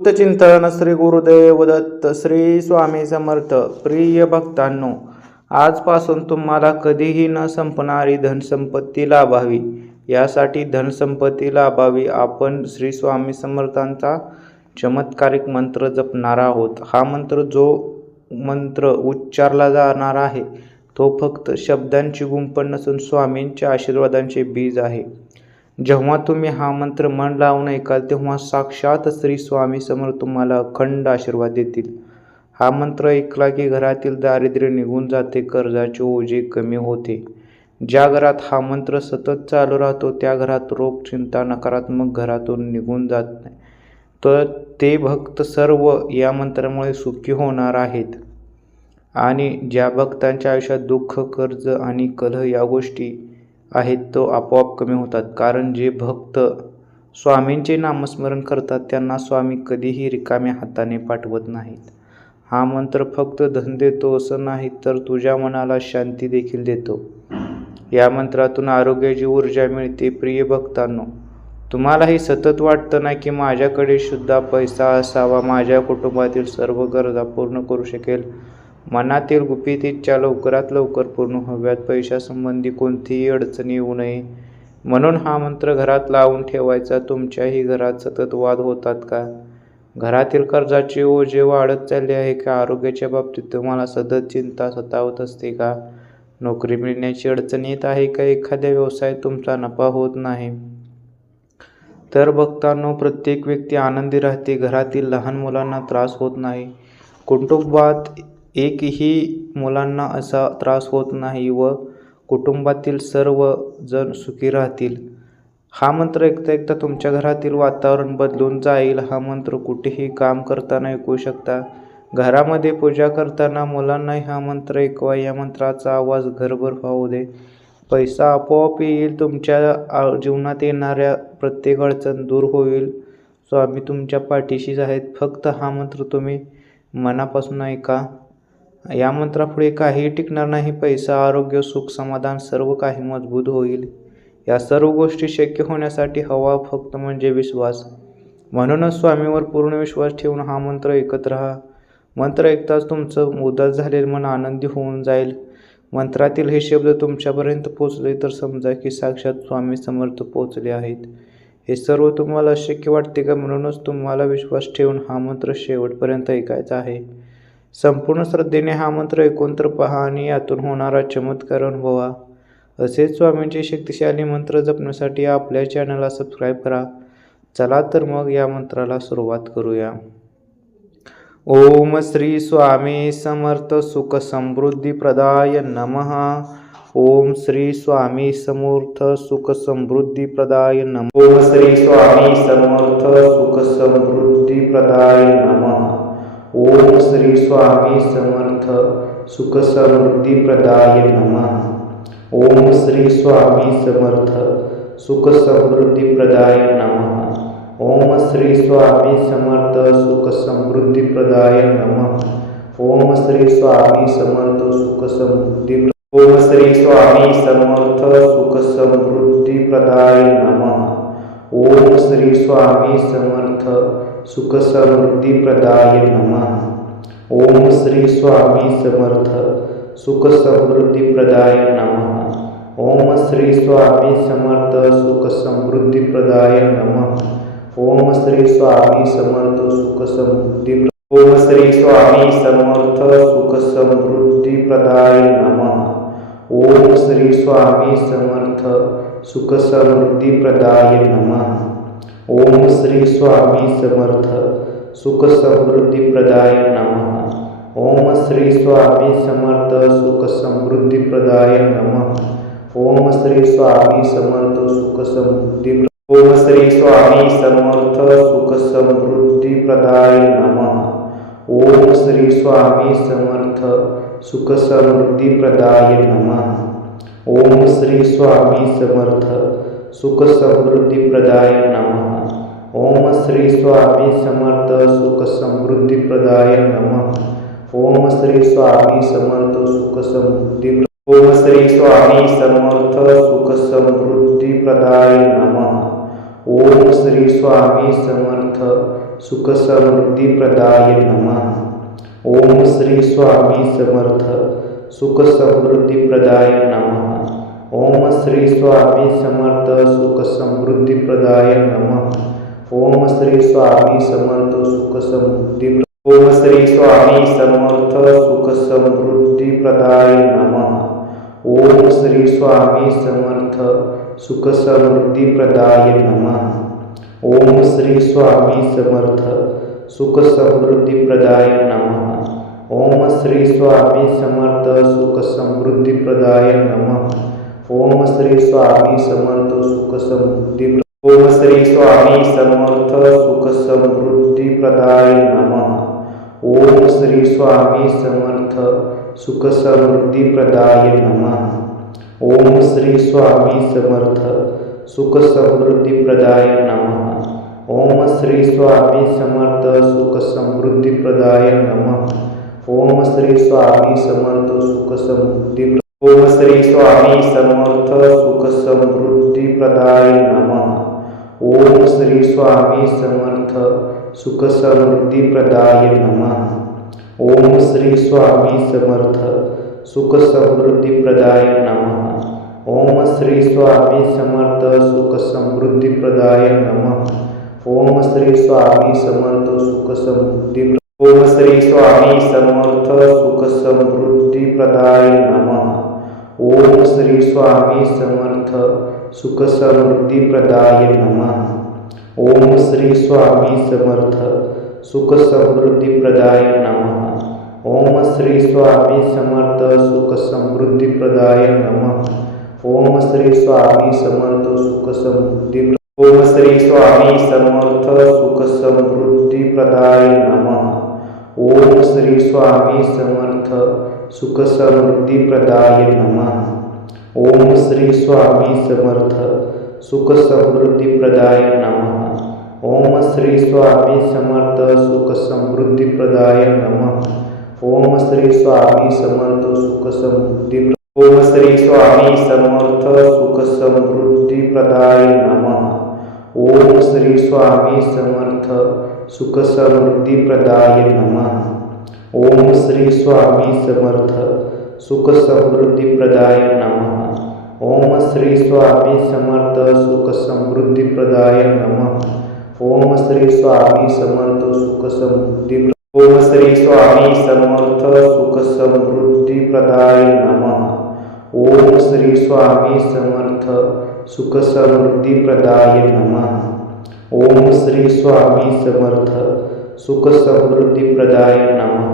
चिंतन श्री गुरुदेव दत्त श्री स्वामी समर्थ. प्रिय भक्तांनो, आजपासून तुम्हाला कधीही न संपणारी धनसंपत्ती लाभावी, यासाठी धनसंपत्ती लाभावी आपण श्री स्वामी समर्थांचा चमत्कारिक मंत्र जपणार आहोत. हा मंत्र उच्चारला जाणार आहे तो फक्त शब्दांची गुंफण नसून स्वामींच्या आशीर्वादांचे बीज आहे. जेव्हा तुम्ही हा मंत्र मन लावून ऐकाल तेव्हा साक्षात श्री स्वामी समर्थ तुम्हाला अखंड आशीर्वाद देतील. हा मंत्र ऐकला की घरातील दारिद्र्य निघून जाते, कर्जाचे ओझे कमी होते. ज्या घरात हा मंत्र सतत चालू राहतो त्या घरात रोग, चिंता, नकारात्मक घरातून निघून जात नाही, तर ते भक्त सर्व या मंत्रामुळे सुखी होणार आहेत. आणि ज्या भक्तांच्या आयुष्यात दुःख, कर्ज आणि कलह या गोष्टी आहेत तो आपोआप कमी होतात. कारण जे भक्त स्वामींचे नामस्मरण करतात त्यांना स्वामी कधीही रिकाम्या हाताने पाठवत नाहीत. हा मंत्र फक्त धन देतो असं नाही, तर तुझ्या मनाला शांती देखील देतो. या मंत्रातून आरोग्याची ऊर्जा मिळते. प्रिय भक्तांनो, तुम्हालाही सतत वाटतं ना की माझ्याकडे सुद्धा पैसा असावा, माझ्या कुटुंबातील सर्व गरजा पूर्ण करू शकेल. मनातील गुपित इच्छा लवकरात लवकर पूर्ण व्हाव्यात, पैशासंबंधी कोणतीही अडचण येऊ नये म्हणून हा मंत्र घरात लावून ठेवायचा. तुमच्याही घरात सतत वाद होतात का? घरातील कर्जाचे ओझे वाढत चालले आहे का? आरोग्याच्या बाबतीत तुम्हाला सतत चिंता सतावत असते का? नोकरी मिळण्याची अडचण येत आहे का? एखाद्या व्यवसायात तुमचा नफा होत नाही? तर भक्तांनो, प्रत्येक व्यक्ती आनंदी राहते, घरातील लहान मुलांना त्रास होत नाही, कुटुंबात एकही मुलांना असा त्रास होत नाही व कुटुंबातील सर्व जण सुखी राहतील. हा मंत्र ऐकता ऐकता तुमच्या घरातील वातावरण बदलून जाईल. हा मंत्र कुठेही काम करताना ऐकू शकता, घरामध्ये पूजा करताना मुलांनाही हा मंत्र ऐकवा. या मंत्राचा आवाज घरभर होऊ दे, पैसा आपोआप येईल, तुमच्या जीवनात येणाऱ्या प्रत्येक अडचण दूर होईल. स्वामी तुमच्या पाठीशीच आहेत. फक्त हा मंत्र तुम्ही मनापासून ऐका. या मंत्रापुढे काहीही टिकणार नाही. पैसा, आरोग्य, सुख, समाधान सर्व काही मजबूत होईल. या सर्व गोष्टी शक्य होण्यासाठी हवा फक्त म्हणजे विश्वास. म्हणूनच स्वामीवर पूर्ण विश्वास ठेवून हा मंत्र ऐकत राहा. मंत्र ऐकताच तुमचं उदास झालेलं मन आनंदी होऊन जाईल. मंत्रातील हे शब्द तुमच्यापर्यंत पोचले तर समजा की साक्षात स्वामी समर्थ पोचले आहेत. हे सर्व तुम्हाला शक्य वाटते का? म्हणूनच तुम्हाला विश्वास ठेवून हा मंत्र शेवटपर्यंत ऐकायचा आहे. संपूर्ण श्रद्धेने हा मंत्र ऐकून तर पहा आणि यातून होणारा चमत्कार अनुभवा. असेच स्वामींचे शक्तिशाली मंत्र जपण्यासाठी आपल्या चॅनलला सबस्क्राईब करा. चला तर मग या मंत्राला सुरुवात करूया. ओम श्री स्वामी समर्थ सुख समृद्धी प्रदाय नमः. ओम श्री स्वामी समर्थ सुख समृद्धी प्रदाय नमः. ओम श्री स्वामी समर्थ सुख समृद्धी प्रदाय नमः. ओम श्री स्वामी समर्थ सुख समृद्धी प्रदाय नमः. ओम श्री स्वामी समर्थ सुख समृद्धी प्रदाय नमः. ओम श्री स्वामी समर्थ सुख समृद्धी प्रदाय नमः. ओम श्री स्वामी समर्थ सुख समृद्धी. ओम श्री स्वामी समर्थ सुख समृद्धी प्रदाय नमः. ओम श्री स्वामी समर्थ सुख समृद्धी प्रदाय नमः. ओम श्री स्वामी समर्थ सुख समृद्धी प्रदाय नमः. ओम श्री स्वामी समर्थ सुख समृद्धी प्रदाय नमः. ओम श्री स्वामी समर्थ सुख समृद्धी. ओम श्री स्वामी समर्थ सुख समृद्धी प्रदाय नमः. ओम श्री स्वामी समर्थ सुख समृद्धी प्रदाय नमः. ओम श्री स्वामी समर्थ सुख समृद्धी प्रदाय नमः. ओम श्री स्वामी समर्थ सुख समृद्धी प्रदाय नमः. ओम श्री स्वामी समर्थ सुख समृद्धी. ओम श्री स्वामी समर्थ सुख समृद्धी प्रदाय नमः. ओम श्री स्वामी समर्थ सुख समृद्धी प्रदाय नमः. ओम श्री स्वामी समर्थ सुख समृद्धी प्रदाय नमः. ओम श्री स्वामी समर्थ सुख समृद्धी प्रदाय नमः. ओम श्री स्वामी समर्थ सुख समृद्धी. ओम श्री स्वामी समर्थ सुख समृद्धी प्रदाय नमः. ओम श्री स्वामी समर्थ सुख समृद्धीप्रदाय नमः. ओम श्री स्वामी समर्थ सुख समृद्धीप्रदाय नमः. ओम श्री स्वामी समर्थ सुख समृद्धीप्रदाय नमः. ओम श्री स्वामी समर्थ सुख समृद्धी. ओम श्री स्वामी समर्थ सुख समृद्धीप्रदाय नमः. ओम श्री स्वामी समर्थ सुख समृद्धीप्रदाय नमः. ओम श्री स्वामी समर्थ सुख समृद्धीप्रदाय नमः. ओम श्री स्वामी समर्थ सुख समृद्धीप्रदाय नमः. ओम श्री स्वामी समर्थ सुख समृद्धि. ओम श्री स्वामी समर्थ सुख समृद्धीप्रदाय नमः. ओम श्री स्वामी समर्थ सुख समृद्धीप्रदाय नमः. ओम श्री स्वामी समर्थ सुख समृद्धीप्रदाय नमः. ओम श्री स्वामी समर्थ सुख समृद्धीप्रदाय नमः. ओम श्री स्वामी समर्थ सुख समृद्धि. ओम श्री स्वामी समर्थ सुख समृद्धीप्रदाय नमः. ओम श्री स्वामी समर्थ सुख समृद्धीप्रदाय नमः. ओम श्री स्वामी समर्थ सुख समृद्धीप्रदाय नमः. ओम श्री स्वामी समर्थ सुख समृद्धीप्रदाय नमः. ओम श्री स्वामी समर्थ सुख समृद्धि. ओम श्री स्वामी समर्थ सुख समृद्धीप्रदाय नमः. ओम श्री स्वामी समर्थ सुख समृद्धीप्रदाय नमः. ओम श्री स्वामी समर्थ सुख समृद्धीप्रदाय नमः. ओम श्री स्वामी समर्थ सुख समृद्धीप्रदाय नमः. ओम श्री स्वामी समर्थ सुख समृद्धि. ओम श्री स्वामी समर्थ सुख समृद्धीप्रदाय नमः. ओम श्री स्वामी समर्थ सुख समृद्धीप्रदाय नमः. ओम श्री स्वामी समर्थ सुख समृद्धीप्रदाय नमः. ओम श्री स्वामी समर्थ सुख समृद्धीप्रदाय नमः. ओम श्री स्वामी समर्थ सुख समृद्धि. ओम श्री स्वामी समर्थ सुख समृद्धीप्रदाय नमः. ओम श्री स्वामी समर्थ सुख समृद्धीप्रदाय नमः. ओम श्री स्वामी समर्थ सुख समृद्धीप्रदाय नमः. ओम श्री स्वामी समर्थ सुख समृद्धीप्रदाय नमः. ओम श्री स्वामी समर्थ सुख समृद्धि. ओम श्री स्वामी समर्थ सुख समृद्धीप्रदाय नमः. ओम श्री स्वामी समर्थ सुख समृद्धीप्रदाय नमः. ओम श्री स्वामी समर्थ सुख समृद्धीप्रदाय नमः.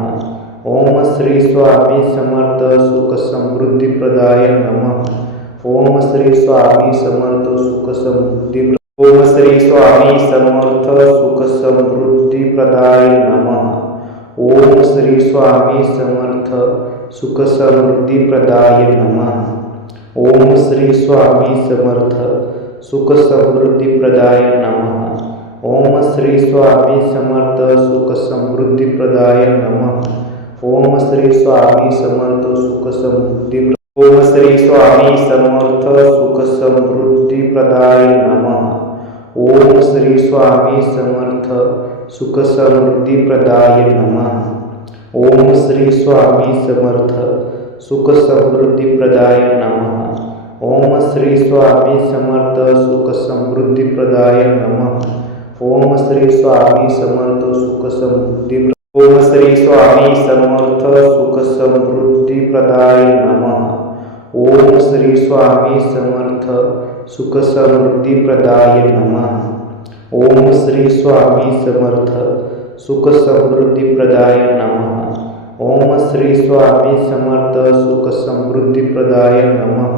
ओम श्री स्वामी समर्थ सुख समृद्धीप्रदाय नमः. ओम श्री स्वामी समर्थ सुख समृद्धि. ओम श्री स्वामी समर्थ सुख समृद्धीप्रदाय नमः. ओम श्री स्वामी समर्थ सुख समृद्धीप्रदाय नमः. ओम श्री स्वामी समर्थ सुख समृद्धीप्रदाय नमः. ओम श्री स्वामी समर्थ सुख समृद्धीप्रदाय नमः. ओम श्री स्वामी समर्थ सुख समृद्धि. ओम श्री स्वामी समर्थ सुख समृद्धीप्रदाय नमः. ओम श्री स्वामी समर्थ सुख समृद्धीप्रदाय नमः. ओम श्री स्वामी समर्थ सुख समृद्धीप्रदाय नमः. ओम श्री स्वामी समर्थ सुख समृद्धीप्रदाय नमः. ओम श्री स्वामी समर्थ सुख समृद्धि. ओम श्री स्वामी समर्थ सुख समृद्धीप्रदाय नमः. ओम श्री स्वामी समर्थ सुख समृद्धीप्रदाय नमः. ओम श्री स्वामी समर्थ सुख समृद्धीप्रदाय नमः. ओम श्री स्वामी समर्थ सुख समृद्धीप्रदाय नमः.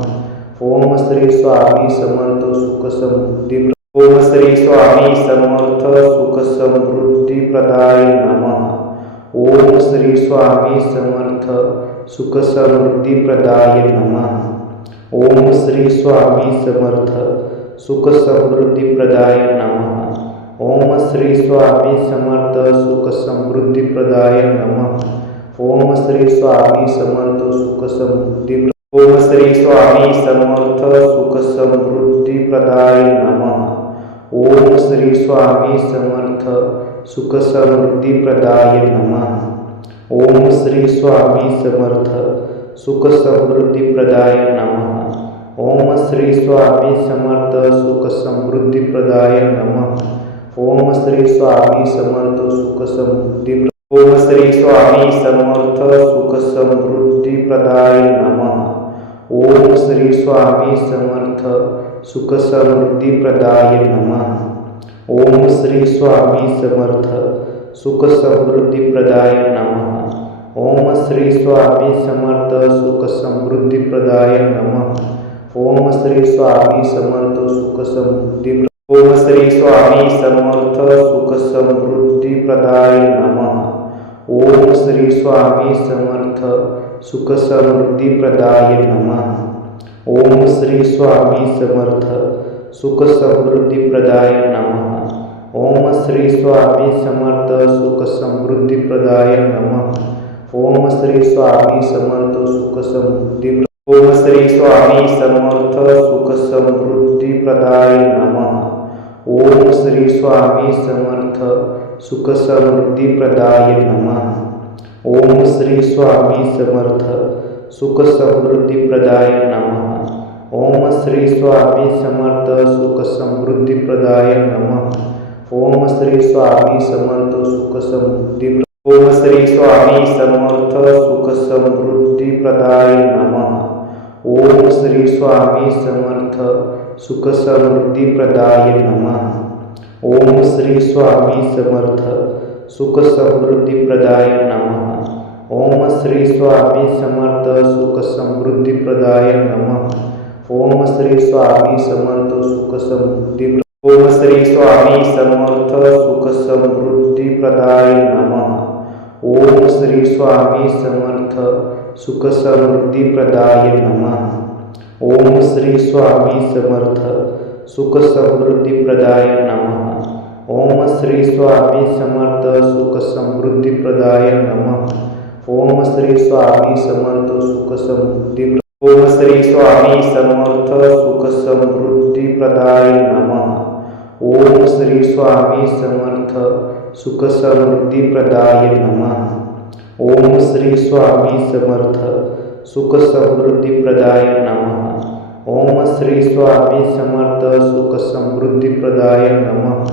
ओम श्री स्वामी समर्थ सुख समृद्धि. ओम श्री स्वामी समर्थ सुख समृद्धीप्रदाय नमः. ओम श्री स्वामी समर्थ सुख समृद्धीप्रदाय नमः. ओम श्री स्वामी समर्थ सुख समृद्धीप्रदाय नमः. ओम श्री स्वामी समर्थ सुख समृद्धीप्रदाय नमः. ओम श्री स्वामी समर्थ सुख समृद्धि. ओम श्री स्वामी समर्थ सुख समृद्धीप्रदाय नमः. ओम श्री स्वामी समर्थ सुख समृद्धीप्रदाय नमः. ओम श्री स्वामी समर्थ सुख समृद्धीप्रदाय नमः. ओम श्री स्वामी समर्थ सुख समृद्धीप्रदाय नमः. ओम श्री स्वामी समर्थ सुख समृद्धि. ओम श्री स्वामी समर्थ सुख समृद्धीप्रदाय नमः. ओम श्री स्वामी समर्थ सुख समृद्धीप्रदाय नमः. ओम श्री स्वामी समर्थ सुख समृद्धीप्रदाय नमः. ओम श्री स्वामी समर्थ सुख समृद्धीप्रदाय नमः. ओम श्री स्वामी समर्थ सुख समृद्धि. ओम श्री स्वामी समर्थ सुख समृद्धीप्रदाय नमः. ओम श्री स्वामी समर्थ सुख समृद्धीप्रदाय नमः. ओम श्री स्वामी समर्थ सुख समृद्धीप्रदाय नमः. ओम श्री स्वामी समर्थ सुख समृद्धीप्रदाय नमः. ओम श्री स्वामी समर्थ सुख समृद्धि. ओम श्री स्वामी समर्थ सुख समृद्धीप्रदाय नमः. ओम श्री स्वामी समर्थ सुख समृद्धीप्रदाय नमः. ओम श्री स्वामी समर्थ सुख समृद्धीप्रदाय नमः. ओम श्री स्वामी समर्थ सुख समृद्धीप्रदाय नमः. ओम श्री स्वामी समर्थ सुख समृद्धि. ओम श्री स्वामी समर्थ सुख समृद्धीप्रदाय नमः. ओम श्री स्वामी समर्थ सुख समृद्धीप्रदाय नमः. ओम श्री स्वामी समर्थ सुख समृद्धीप्रदाय नमः. ओम श्री स्वामी समर्थ सुख समृद्धीप्रदाय नमः. ओम श्री स्वामी समर्थ सुख समृद्धि. ओम श्री स्वामी समर्थ सुख समृद्धीप्रदाय नमः. ओम श्री स्वामी समर्थ सुख समृद्धीप्रदाय नमः. ओम श्री स्वामी समर्थ सुख समृद्धीप्रदाय नमः. ओम श्री स्वामी समर्थ सुख समृद्धीप्रदाय नमः. ओम श्री स्वामी समर्थ सुख समृद्धि. ओम श्री स्वामी समर्थ सुख समृद्धीप्रदाय नमः. ओम श्री स्वामी समर्थ सुख समृद्धीप्रदाय नमः. ओम श्री स्वामी समर्थ सुख समृद्धीप्रदाय नमः. ओम श्री स्वामी समर्थ सुख समृद्धीप्रदाय नमः.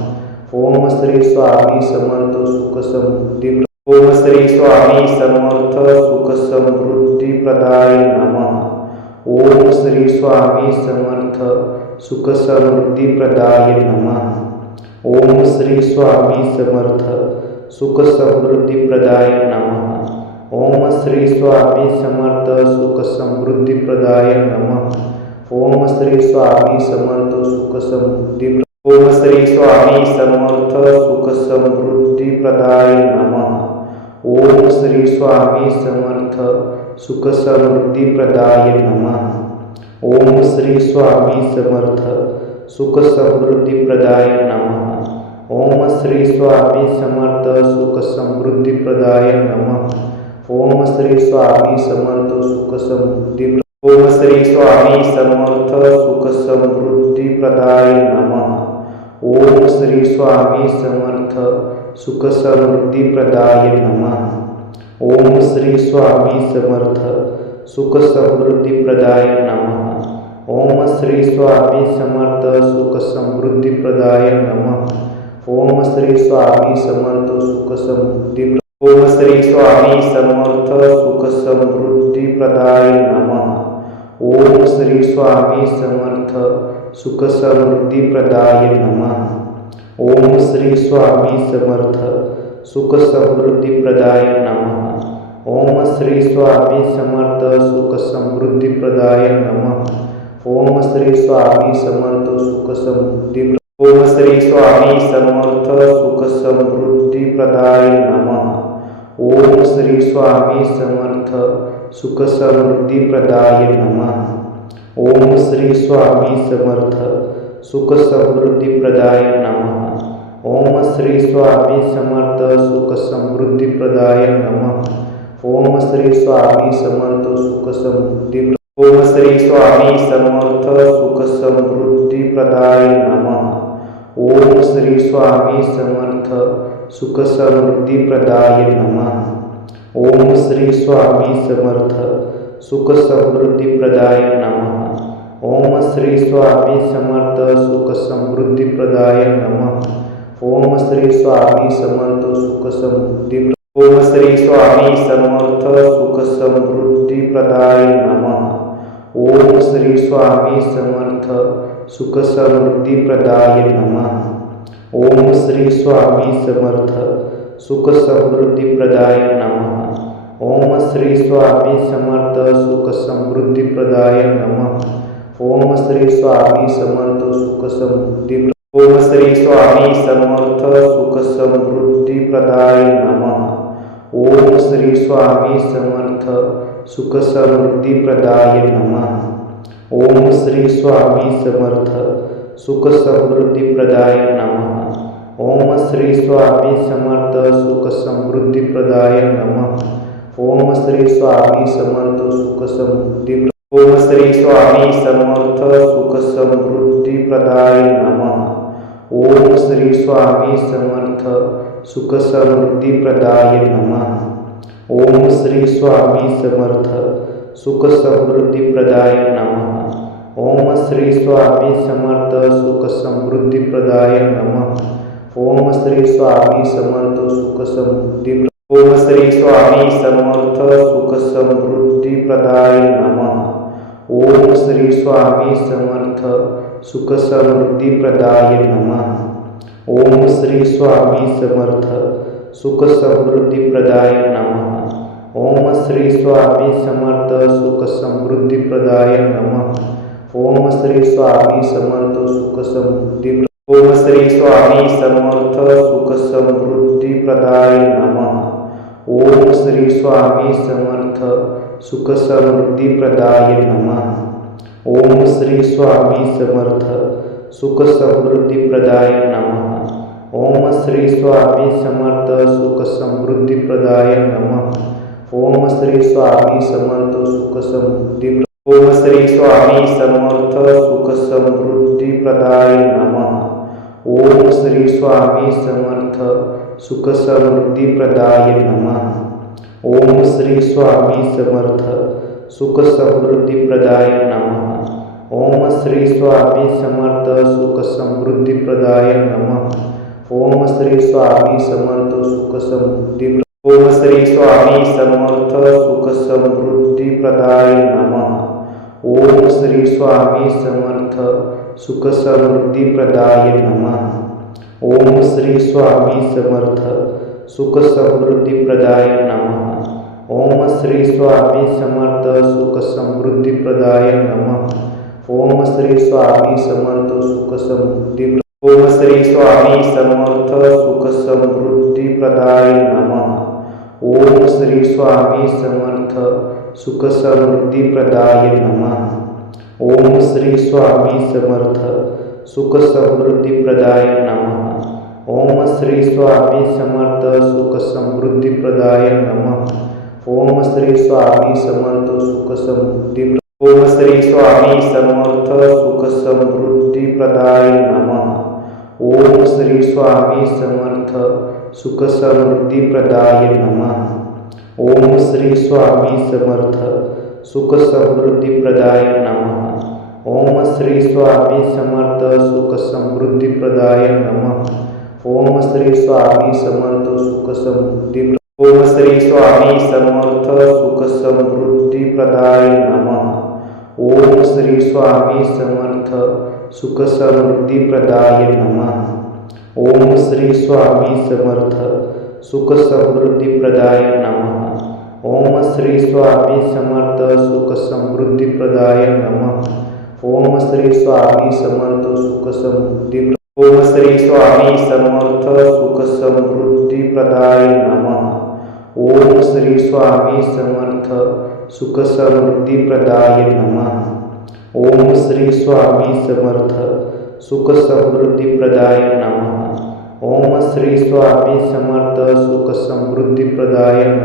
ओम श्री स्वामी समर्थ सुख समृद्धि. ओम श्री स्वामी समर्थ सुख समृद्धीप्रदाय नमः. ओम श्री स्वामी समर्थ सुख समृद्धीप्रदाय नमः. ओम श्री स्वामी समर्थ सुख समृद्धीप्रदाय नमः. ओम श्री स्वामी समर्थ सुख समृद्धीप्रदाय नमः. ओम श्री स्वामी समर्थ सुख समृद्धि. ओम श्री स्वामी समर्थ सुख समृद्धीप्रदाय नमः. ओम श्री स्वामी समर्थ सुख समृद्धीप्रदाय नमः. ओम श्री स्वामी समर्थ सुख समृद्धीप्रदाय नमः. ओम श्री स्वामी समर्थ सुख समृद्धीप्रदाय नमः. ओम श्री स्वामी समर्थ सुख समृद्धि. ओम श्री स्वामी समर्थ सुख समृद्धीप्रदाय नमः. ओम श्री स्वामी समर्थ सुख समृद्धीप्रदाय नमः. ओम श्री स्वामी समर्थ सुख समृद्धीप्रदाय नमः. ओम श्री स्वामी समर्थ सुख समृद्धीप्रदाय नमः. ओम श्री स्वामी समर्थ सुख समृद्धि. ओम श्री स्वामी समर्थ सुख समृद्धीप्रदाय नमः. ओम श्री स्वामी समर्थ सुख समृद्धीप्रदाय नमः. ओम श्री स्वामी समर्थ सुख समृद्धीप्रदाय नमः. ओम श्री स्वामी समर्थ सुख समृद्धीप्रदाय नमः. ओम श्री स्वामी समर्थ सुख समृद्धि. ओम श्री स्वामी समर्थ सुख समृद्धीप्रदाय नमः. ओम श्री स्वामी समर्थ सुख समृद्धीप्रदाय नमः. ओम श्री स्वामी समर्थ सुख समृद्धीप्रदाय नमः. ओम श्री स्वामी समर्थ सुख समृद्धीप्रदाय नमः. ओम श्री स्वामी समर्थ सुख समृद्धि. ओम श्री स्वामी समर्थ सुख समृद्धीप्रदाय नमः. ओम श्री स्वामी समर्थ सुख समृद्धीप्रदाय नमः. ओम श्री स्वामी समर्थ सुख समृद्धीप्रदाय नमः. ओम श्री स्वामी समर्थ सुख समृद्धीप्रदाय नमः. ओम श्री स्वामी समर्थ सुख समृद्धी. ओम श्री स्वामी समर्थ सुख समृद्धीप्रदाय नमः. ओम श्री स्वामी समर्थ सुख समृद्धीप्रदाय नमः. ओम श्री स्वामी समर्थ सुख समृद्धीप्रदाय नमः. ओम श्री स्वामी समर्थ सुख समृद्धीप्रदाय नमः. ओम श्री स्वामी समर्थ सुख समृद्धि. ओम श्री स्वामी समर्थ सुख समृद्धीप्रदाय नमः. ओम श्री स्वामी समर्थ सुख समृद्धीप्रदाय नमः. ओम श्री स्वामी समर्थ सुख समृद्धीप्रदाय नमः. ओम श्री स्वामी समर्थ सुख समृद्धीप्रदाय नमः. ओम श्री स्वामी समर्थ सुख समृद्धि. ओम श्री स्वामी समर्थ सुख समृद्धीप्रदाय नमः. ओम श्री स्वामी समर्थ सुख समृद्धीप्रदाय नमः. ओम श्री स्वामी समर्थ सुख समृद्धीप्रदाय नमः. ओम श्री स्वामी समर्थ सुख समृद्धीप्रदाय नमः. ओम श्री स्वामी समर्थ सुख समृद्धि. ओम श्री स्वामी समर्थ सुख समृद्धीप्रदाय नमः. ओम श्री स्वामी समर्थ सुख समृद्धीप्रदाय नमः. ओम श्री स्वामी समर्थ सुख समृद्धीप्रदाय नमः. ओम श्री स्वामी समर्थ सुख समृद्धीप्रदाय नमः. ओम श्री स्वामी समर्थ सुख समृद्धि. ओम श्री स्वामी समर्थ सुख समृद्धीप्रदाय नमः. ओम श्री स्वामी समर्थ सुख समृद्धीप्रदाय नमः. ओम श्री स्वामी समर्थ सुख समृद्धीप्रदाय नमः. ओम श्री स्वामी समर्थ सुख समृद्धीप्रदाय नमः. ओम श्री स्वामी समर्थ सुख समृद्धि. ओम श्री स्वामी समर्थ सुख समृद्धीप्रदाय नमः. ओम श्री स्वामी समर्थ सुख समृद्धीप्रदाय नमः. ओम श्री स्वामी समर्थ सुख समृद्धीप्रदाय नमः. ओम श्री स्वामी समर्थ सुख समृद्धीप्रदाय नमः. ओम श्री स्वामी समर्थ सुख समृद्धि. ओम श्री स्वामी समर्थ सुख समृद्धीप्रदाय नमः. ओम श्री स्वामी समर्थ सुख समृद्धीप्रदाय नमः. ओम श्री स्वामी समर्थ सुख समृद्धीप्रदाय नमः. ओम श्री स्वामी समर्थ सुख समृद्धीप्रदाय नमः. ओम श्री स्वामी समर्थ सुख समृद्धि. ओम श्री स्वामी समर्थ सुख समृद्धीप्रदाय नमः. ओम श्री स्वामी समर्थ सुख समृद्धीप्रदाय नमः. ओम श्री स्वामी समर्थ सुख समृद्धीप्रदाय नमः. ओम श्री स्वामी समर्थ सुख समृद्धीप्रदाय नमः. ओम श्री स्वामी समर्थ सुख समृद्धि. ओम श्री स्वामी समर्थ सुख समृद्धीप्रदाय नमः. ओम श्री स्वामी समर्थ सुख समृद्धीप्रदाय नमः. ओम श्री स्वामी समर्थ सुख समृद्धीप्रदाय नमः. ओम श्री स्वामी समर्थ सुख समृद्धीप्रदाय नमः. ओम श्री स्वामी समर्थ सुख समृद्धि. ओम श्री स्वामी समर्थ सुख समृद्धीप्रदाय नमः. ओम श्री स्वामी समर्थ सुख समृद्धीप्रदाय नमः. ओम श्री स्वामी समर्थ सुख समृद्धीप्रदाय नमः. ओम श्री स्वामी समर्थ सुख समृद्धीप्रदाय नमः. ओम श्री स्वामी समर्थ सुख समृद्धि. ओम श्री स्वामी समर्थ सुख समृद्धीप्रदाय नमः. ओम श्री स्वामी समर्थ सुख समृद्धीप्रदाय नमः. ओम श्री स्वामी समर्थ सुख समृद्धीप्रदाय नमः. ओम श्री स्वामी समर्थ सुख समृद्धीप्रदाय नमः.